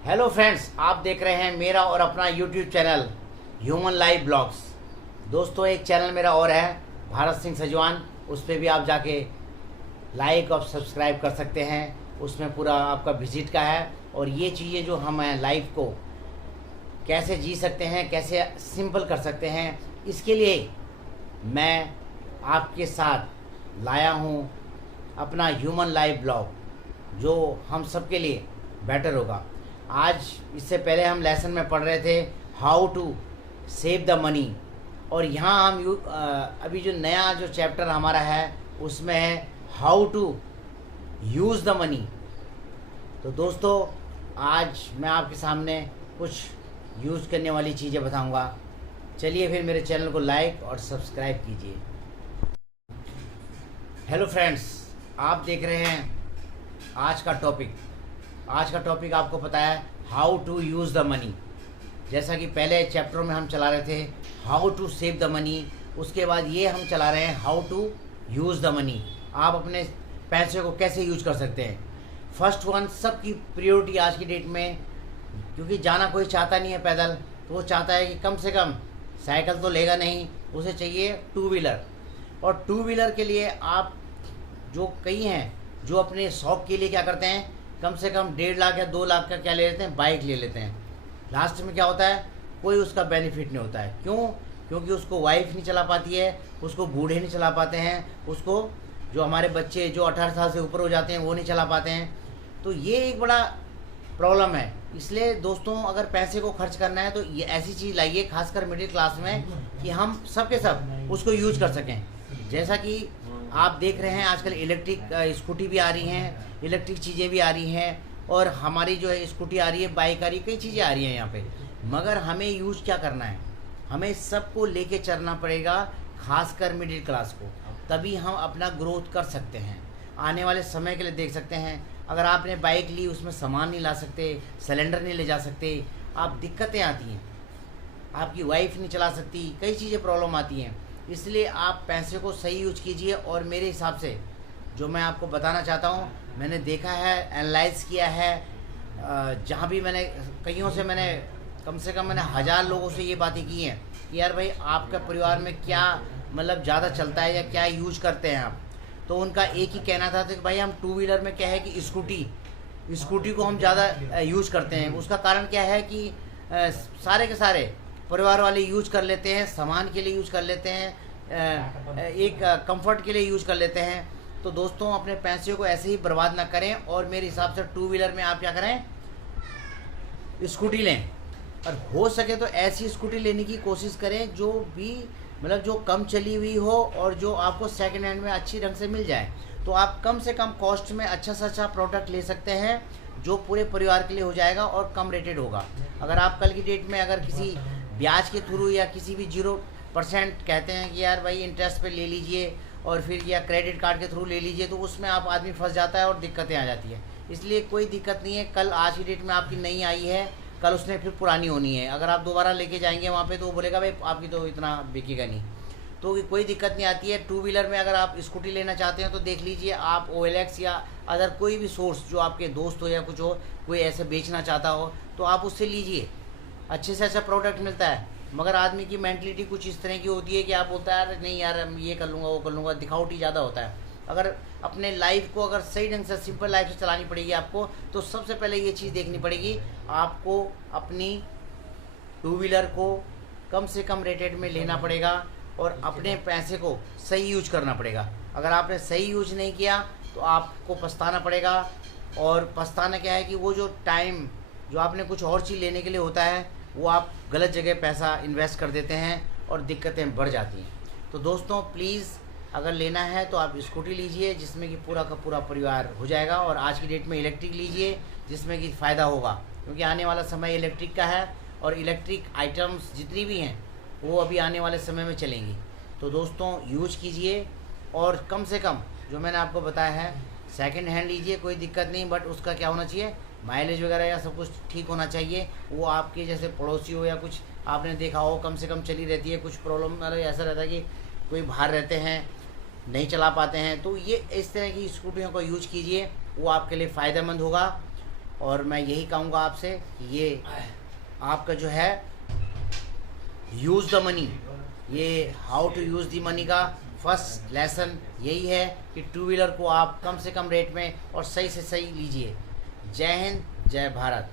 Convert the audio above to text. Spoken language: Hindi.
हेलो फ्रेंड्स, आप देख रहे हैं मेरा और अपना YouTube channel human life blogs. दोस्तों, एक चैनल मेरा और है भारत सिंह सजवान, उस पर भी आप जाके लाइक और सब्सक्राइब कर सकते हैं। उसमें पूरा आपका विजिट का है और ये चीज़ें जो हम हैं लाइफ को कैसे जी सकते हैं, कैसे सिंपल कर सकते हैं, इसके लिए मैं आपके साथ लाया हूँ अपना ह्यूमन लाइफ ब्लॉग, जो हम सबके लिए बेटर होगा। आज इससे पहले हम लेसन में पढ़ रहे थे how to save the money, और यहाँ हम अभी जो नया जो चैप्टर हमारा है उसमें है how to use the money. तो दोस्तों, आज मैं आपके सामने कुछ यूज़ करने वाली चीज़ें बताऊंगा। चलिए फिर मेरे चैनल को लाइक और सब्सक्राइब कीजिए। हेलो फ्रेंड्स, आप देख रहे हैं आज का टॉपिक। आज का टॉपिक आपको पता है how to use the money. जैसा कि पहले चैप्टर में हम चला रहे थे how to save the money, उसके बाद ये हम चला रहे हैं how to use the money. आप अपने पैसे को कैसे यूज कर सकते हैं। फर्स्ट वन, सबकी प्रायोरिटी आज की डेट में, क्योंकि जाना कोई चाहता नहीं है पैदल, तो वो चाहता है कि कम से कम साइकिल तो लेगा नहीं, उसे चाहिए टू व्हीलर। और टू व्हीलर के लिए आप जो कई हैं जो अपने शौक के लिए क्या करते हैं, कम से कम 1.5 लाख या 2 लाख का क्या ले लेते हैं, बाइक ले लेते हैं। लास्ट में क्या होता है, कोई उसका बेनिफिट नहीं होता है। क्यों? क्योंकि उसको वाइफ नहीं चला पाती है, उसको बूढ़े नहीं चला पाते हैं, उसको जो हमारे बच्चे जो 18 साल से ऊपर हो जाते हैं वो नहीं चला पाते हैं। तो ये एक बड़ा प्रॉब्लम है। इसलिए दोस्तों, अगर पैसे को खर्च करना है तो ये ऐसी चीज़ लाइए, खासकर मिडिल क्लास में, कि हम सब के सब उसको यूज कर सकें। जैसा कि आप देख रहे हैं आजकल इलेक्ट्रिक स्कूटी भी आ रही हैं, इलेक्ट्रिक चीज़ें भी आ रही हैं, और हमारी जो है स्कूटी आ रही है, बाइक आ रही है, कई चीज़ें आ रही हैं यहाँ पे। मगर हमें यूज क्या करना है, हमें सबको लेके चलना पड़ेगा, खासकर मिडिल क्लास को, तभी हम अपना ग्रोथ कर सकते हैं। आने वाले समय के लिए देख सकते हैं, अगर आपने बाइक ली, उसमें सामान नहीं ला सकते, सिलेंडर नहीं ले जा सकते, आप दिक्कतें आती हैं, आपकी वाइफ नहीं चला सकती, कई चीज़ें प्रॉब्लम आती हैं। इसलिए आप पैसे को सही यूज कीजिए। और मेरे हिसाब से जो मैं आपको बताना चाहता हूँ, मैंने देखा है, एनालाइज किया है, जहाँ भी मैंने कईयों से मैंने कम से कम 1000 लोगों से ये बातें की हैं कि यार भाई, आपका परिवार में क्या मतलब ज़्यादा चलता है या क्या यूज करते हैं आप। तो उनका एक ही कहना था कि भाई हम टू व्हीलर में क्या है कि स्कूटी को हम ज़्यादा यूज करते हैं। उसका कारण क्या है कि सारे के सारे परिवार वाले यूज कर लेते हैं, सामान के लिए यूज कर लेते हैं, एक कंफर्ट के लिए यूज कर लेते हैं। तो दोस्तों, अपने पैसे को ऐसे ही बर्बाद ना करें, और मेरे हिसाब से टू व्हीलर में आप क्या करें, स्कूटी लें। और हो सके तो ऐसी स्कूटी लेने की कोशिश करें जो भी मतलब जो कम चली हुई हो और जो आपको सेकंड हैंड में अच्छी ढंग से मिल जाए। तो आप कम से कम कॉस्ट में अच्छा से अच्छा प्रोडक्ट ले सकते हैं, जो पूरे परिवार के लिए हो जाएगा और कम रेटेड होगा। अगर आप कल की डेट में अगर किसी ब्याज के थ्रू या किसी भी 0% कहते हैं कि यार भाई इंटरेस्ट पे ले लीजिए, और फिर या क्रेडिट कार्ड के थ्रू ले लीजिए, तो उसमें आप आदमी फंस जाता है और दिक्कतें आ जाती है। इसलिए कोई दिक्कत नहीं है, कल आज की डेट में आपकी नई आई है, कल उसने फिर पुरानी होनी है। अगर आप दोबारा लेके जाएंगे वहाँ पे, तो वो बोलेगा भाई आपकी तो इतना बिकेगा नहीं। तो कोई दिक्कत नहीं आती है। टू व्हीलर में अगर आप स्कूटी लेना चाहते हैं तो देख लीजिए, आप OLX या अदर कोई भी सोर्स जो आपके दोस्त हो या कुछ हो, कोई ऐसे बेचना चाहता हो, तो आप उससे लीजिए, अच्छे से अच्छा प्रोडक्ट मिलता है। मगर आदमी की मेंटलिटी कुछ इस तरह की होती है कि आप बोलता है यार नहीं यार, मैं ये कर लूँगा वो कर लूँगा, दिखावटी ज़्यादा होता है। अगर अपने लाइफ को अगर सही ढंग से सिंपल लाइफ से चलानी पड़ेगी आपको, तो सबसे पहले ये चीज़ देखनी पड़ेगी, आपको अपनी टू व्हीलर को कम से कम रेटेड में लेना पड़ेगा, और अपने पैसे को सही यूज करना पड़ेगा। अगर आपने सही यूज नहीं किया तो आपको पछताना पड़ेगा। और पछताना क्या है कि वो जो टाइम जो आपने कुछ और चीज़ लेने के लिए होता है, वो आप गलत जगह पैसा इन्वेस्ट कर देते हैं और दिक्कतें बढ़ जाती हैं। तो दोस्तों, प्लीज़ अगर लेना है तो आप स्कूटी लीजिए, जिसमें कि पूरा का पूरा परिवार हो जाएगा। और आज की डेट में इलेक्ट्रिक लीजिए, जिसमें कि फ़ायदा होगा, क्योंकि आने वाला समय इलेक्ट्रिक का है, और इलेक्ट्रिक आइटम्स जितनी भी हैं वो अभी आने वाले समय में चलेंगी। तो दोस्तों, यूज कीजिए, और कम से कम जो मैंने आपको बताया है, सेकंड हैंड लीजिए, कोई दिक्कत नहीं, बट उसका क्या होना चाहिए, माइलेज वगैरह या सब कुछ ठीक होना चाहिए। वो आपके जैसे पड़ोसी हो या कुछ आपने देखा हो, कम से कम चली रहती है। कुछ प्रॉब्लम मतलब ऐसा रहता है कि कोई बाहर रहते हैं, नहीं चला पाते हैं, तो ये इस तरह की स्कूटियों का यूज कीजिए, वो आपके लिए फ़ायदेमंद होगा। और मैं यही कहूँगा आपसे कि ये आपका जो है यूज़ द मनी, ये how to use the money का फर्स्ट लेसन यही है कि टू व्हीलर को आप कम से कम रेट में और सही से सही लीजिए। जय हिंद, जय भारत।